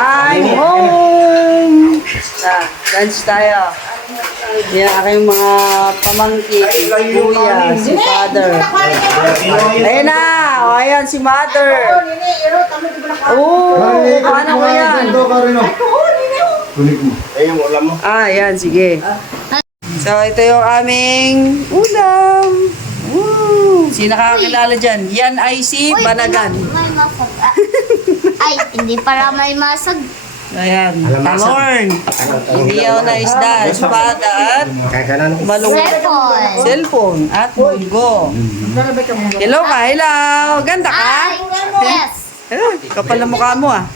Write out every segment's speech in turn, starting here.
I'm home! Lunch tayo. Yan, aking mga pamangkin, kuya, si father. Ayan na! O, ayan, si mother. Oo, paano ko yan? Ayan, sige. So, ito yung aming ulam. Woo! Sino nakakilala dyan? Yan ay si Banagan. May masag. Ay, hindi para may masag. Ayan, talorn. Ihiyaw na isda, espada at Cellphone. cellphone at munggo. Hello ka, hello. Ganda ka? Ay, yes. Kapal na mukha mo ah.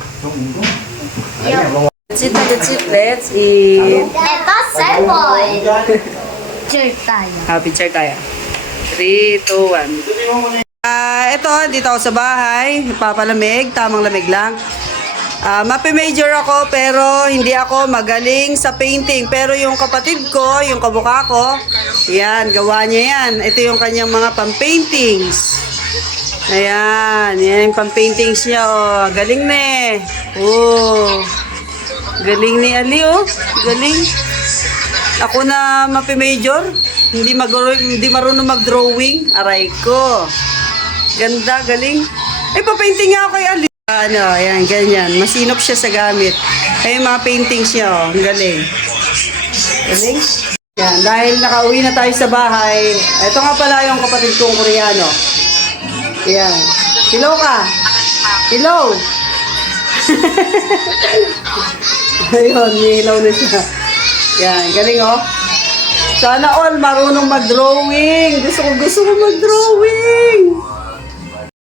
That's it, that's it. Let's eat. Ito, cellphone. Cheer tayo. Picture tayo. 3, 2, 1. Ito, dito ako sa bahay. Papalamig, tamang lamig lang. Mapi-major ako pero hindi ako magaling sa painting. Pero yung kapatid ko, yung kabuka ko, yan, gawa niya yan. Ito yung kanyang mga pang-paintings. Ayan, yan yung pang-paintings niya. Oh. Galing na eh. Oh. Galing ni Ali, oh. Galing. Ako na mapi-major, hindi marunong mag-drawing. Aray ko. Ganda, galing. Pa-painting nga ako kay Ali. Ano, ayan, ganyan. Masinop siya sa gamit. Ay, mga paintings niya, oh. Ang galing. Galing? Yan, dahil nakauwi na tayo sa bahay. Ito nga pala yung kapatid kong Koreano. Ayan. Hello ka? Hello? Ayun, nilaw na siya. Yan, galing, oh. Sana all marunong mag-drawing. Gusto ko mag-drawing.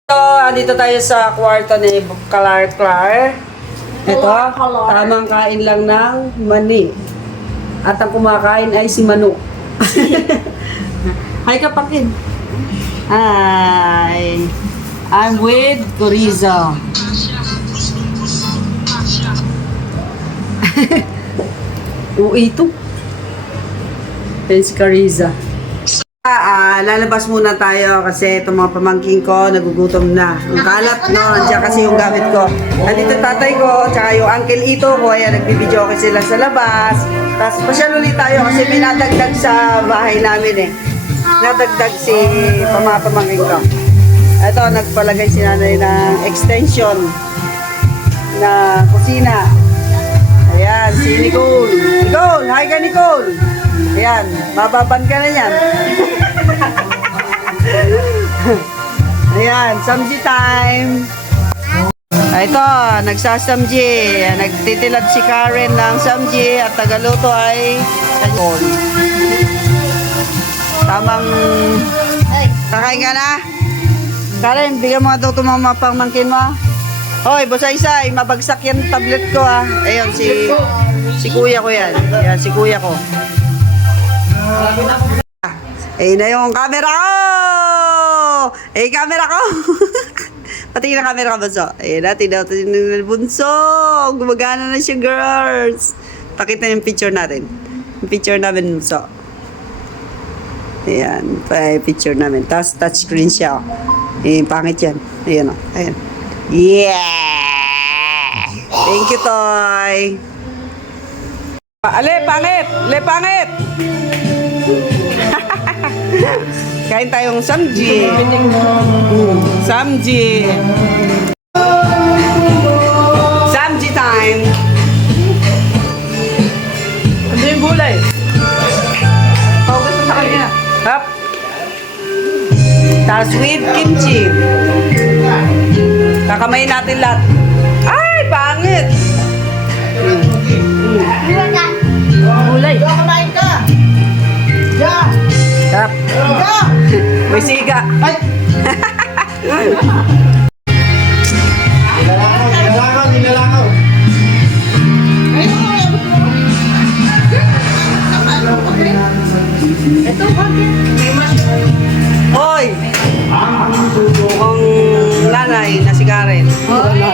So, andito tayo sa kwarto ni Clar. Ito, tamang kain lang ng mani. At ang kumakain ay si Manu. Hi, kapatid. Hi. I'm with Corizo. Ito. Yan si Coriza. Lalabas muna tayo kasi itong mga pamangking ko nagugutom na. Ang kalat, no? Nandiyan kasi yung gamit ko. Nandito tatay ko, tsaka yung uncle Ito ko. Ayan, nagbibideo kasi sila sa labas. Tapos pasyal ulit tayo kasi may nadagdag sa bahay namin eh. Nadagdag si mga pamangking ko. Ito, nagpalagay si nanay ng extension na kusina. Ayan, si Nicole. Nicole, hi ka Nicole. Ayan, mababan ka na yan. Ayan, samji time. Ito, nagsasamji. Nagtitilad si Karen ng samji at tagaluto ay Nicole. Tamang kakain ka na? Karen, bigyan mo ito mga pangmangkin mo. Hoy, Bosaysay, mabagsak yan tablet ko ah. Ayun, si kuya ko yan. Yan, si kuya ko. Ayun na yung camera ko! Camera ko! Patingin na camera ka, Bunso. Ayun na, tinatin na Bunso. Gumagana na siya, girls. Pakita yung picture natin. Yung picture namin, Bunso. Ayan, picture namin. Tapos touchscreen siya. Pangit yan. Ayan o. Ayan. Yeah! Thank you, Toy. Ale, pangit! Le, pangit! Kain tayong samji. Samji. Samji time. Ano yung gulay? Focus mo sa kanya. Hop. Tapos with kimchi. Kakamayin natin lahat. Ay, pangit! Gulay. Kumain ka! Ja! Sarap. Ja! May siga. Ay! Nilalakaw! Ito, bakit? May Hoy! Mukhang nanay na si Karen. Hoy!